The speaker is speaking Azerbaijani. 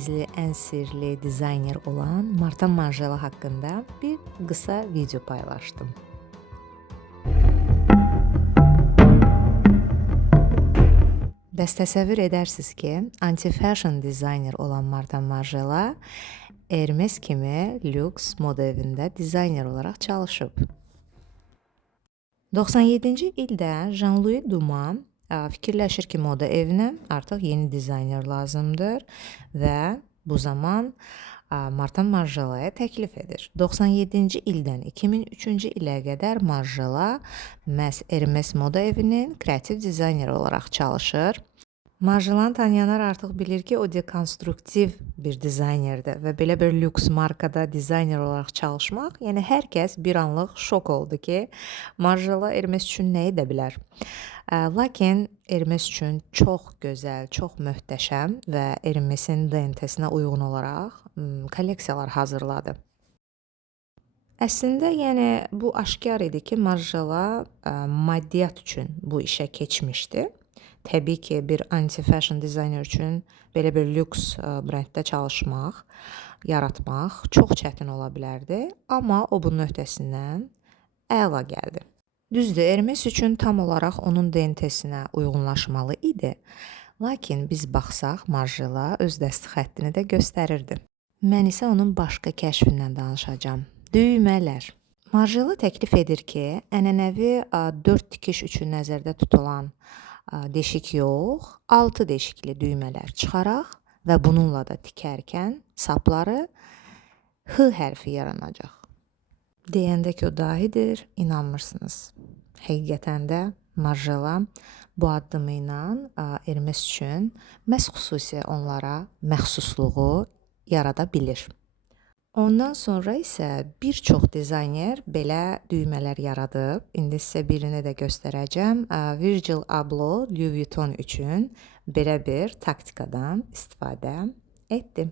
gizli, ən sirli dizayner olan Marta Marjela haqqında bir qısa video paylaşdım. Bəs təsəvvür edərsiniz ki, anti-fashion dizayner olan Marta Marjela Hermes kimi lüks moda evində dizayner olaraq çalışıb. 97-ci ildə Jean-Louis Dumas fikirləşir ki, moda evinə artıq yeni dizayner lazımdır və bu zaman Marta Marjela'ya təklif edir. 97-ci ildən 2003-cü ilə qədər Marjela məhz Hermes moda evinin kreativ dizayneri olaraq çalışır. Marjelanı tanıyanlar artıq bilir ki, o dekonstruktiv bir dizaynerdir və belə bir lüks markada dizayner olaraq çalışmaq, yəni hər kəs bir anlıq şok oldu ki, Marjela Hermes üçün nə edə bilər? Lakin Hermes üçün çox gözəl, çox möhtəşəm və Hermesin DNT-sinə uyğun olaraq kolleksiyalar hazırladı. Əslində, yəni bu aşkar idi ki, Marjela maddiyyat üçün bu işə keçmişdi. Təbii ki, bir anti-fashion dizayner üçün belə bir lüks brenddə çalışmaq, yaratmaq çox çətin ola bilərdi, amma o bunun öhdəsindən əla gəldi. Düzdür, Hermes üçün tam olaraq onun DNT-sinə uyğunlaşmalı idi, lakin biz baxsaq, Marjela öz dəsti xəttini də göstərirdi. Mən isə onun başqa kəşfindən danışacağam. Düymələr. Marjela təklif edir ki, ənənəvi 4 tikiş üçün nəzərdə tutulan deşik yox, 6 deşikli düymələr çıxaraq və bununla da tikərkən sapları H hərfi yaranacaq. Deyəndə ki, o dahidir, inanmırsınız. Həqiqətən də Marjela bu addımı ilə Hermes üçün məhz xüsusi onlara məxsusluğu yarada bilir. Ondan sonra isə bir çox dizayner belə düymələr yaradıb. İndi sizə birini də göstərəcəm. Virgil Abloh Louis Vuitton üçün belə bir taktikadan istifadə etdi.